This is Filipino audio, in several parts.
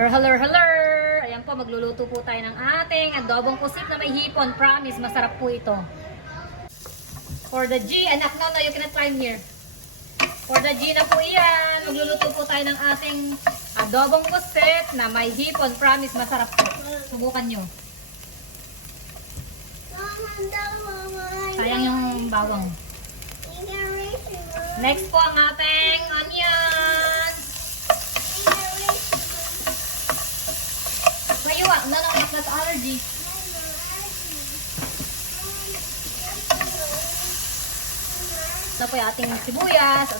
Hello, hello! Ayan po, magluluto po tayo ng ating adobong pusit na may hipon. Promise, masarap po ito. For the G, anak, no, no, you cannot climb here. For the G na po iyan, magluluto po tayo ng ating adobong pusit na may hipon. Promise, masarap po. Subukan nyo. Sayang yung bawang. Next po ang ating onions. No, it's not allergy. Ito po yung ating sibuyas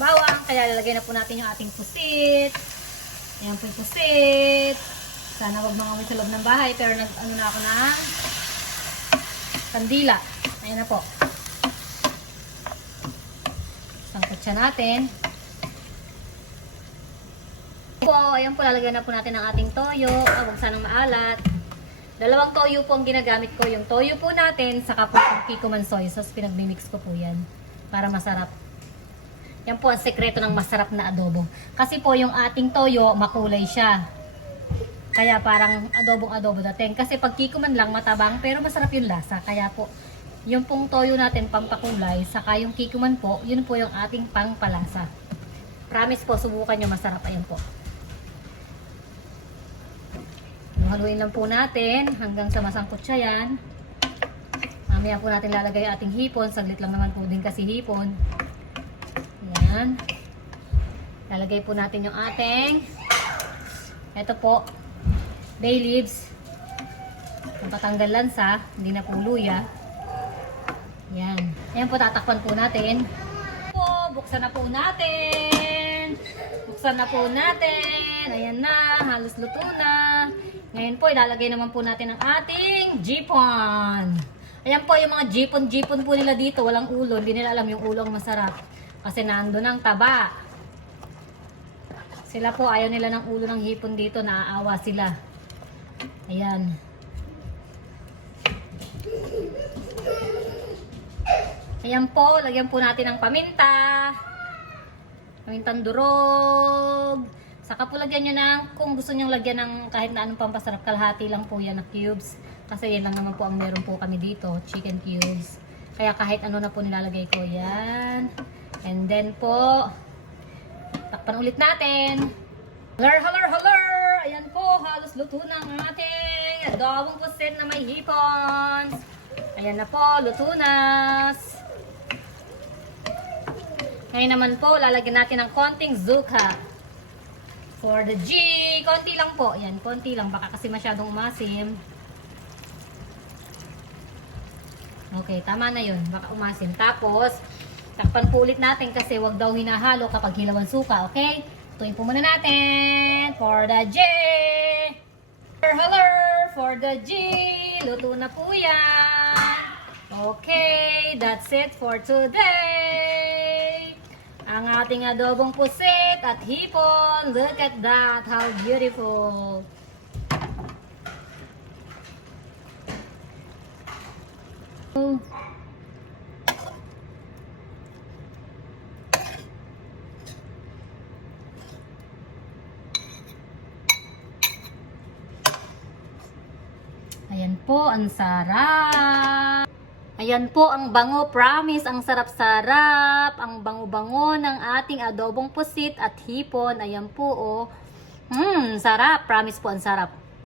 bawang. Kaya lalagay na po natin yung ating pusit. Ayan po yung pusit. Sana wag mga sa loob ng bahay. Pero nag, ano na ako ng kandila. Ayan na po. Sangkot siya natin. Po, ayan po, lalagyan na po natin ang ating toyo. Ah, Huwag sanang maalat. Dalawang toyo po ang ginagamit ko. Yung toyo po natin, saka po yung kikuman soy sauce. Pinagmimix ko po yan. Para masarap. Yan po ang sekreto ng masarap na adobo. Kasi po yung ating toyo, makulay siya. Kaya parang adobong-adobo dating. Kasi pag kikuman lang, matabang, pero masarap yung lasa. Kaya po, yung pong toyo natin, pampakulay, saka yung kikuman po, yun po yung ating pangpalasa. Promise po, subukan nyo, masarap. Ayan po. Haluin lang po natin hanggang sa masangkot siya yan. Mamaya po natin lalagay ating hipon. Saglit lang naman po din kasi hipon. Yan. Lalagay po natin yung ating ito po bay leaves. Pampatanggal lansa. Hindi na po luya. Yan. Ayan po tatakpan po natin. Buksan na po natin. Buksan na po natin. Ayan na. Halos luto na. Ngayon po, ilalagay naman po natin ang ating jipon. Ayan po, yung mga jipon-jipon po nila dito, walang ulo. Hindi nila alam yung ulo ang masarap. Kasi nandun ang taba. Sila po, ayaw nila ng ulo ng hipon dito. Naaawa sila. Ayan. Ayan po, lagyan po natin ng paminta. Pamintang durog. Saka po lagyan nyo ng, kung gusto nyo lagyan ng kahit na anong pampasarap, kalahati lang po yan na cubes. Kasi yan lang naman po ang meron po kami dito, chicken cubes. Kaya kahit ano na po nilalagay ko, yan. And then po, takpan ulit natin. Halar, halar, halar! Ayan po, halos luto na ang ating adobong pusit na may hipons. Ayan na po, luto na. Ngayon naman po, lalagyan natin ng konting zuka. For the G, konti lang po. Yan, konti lang. Baka kasi masyadong umasim. Okay, tama na yun. Baka umasim. Tapos, takpan po ulit natin kasi wag daw hinahalo kapag hilawan suka. Okay? Tuwin po muna natin. For the J. Hello! For the G. Luto na po yan. Okay, that's it for today. Ang ating adobong pusit at hipon. Look at that. How beautiful. Ayan po, ang sarap. Ayan po ang bango, promise, ang sarap-sarap, ang bango-bango ng ating adobong pusit at hipon. Ayan po, oh. Mmm, sarap, promise po, ang sarap.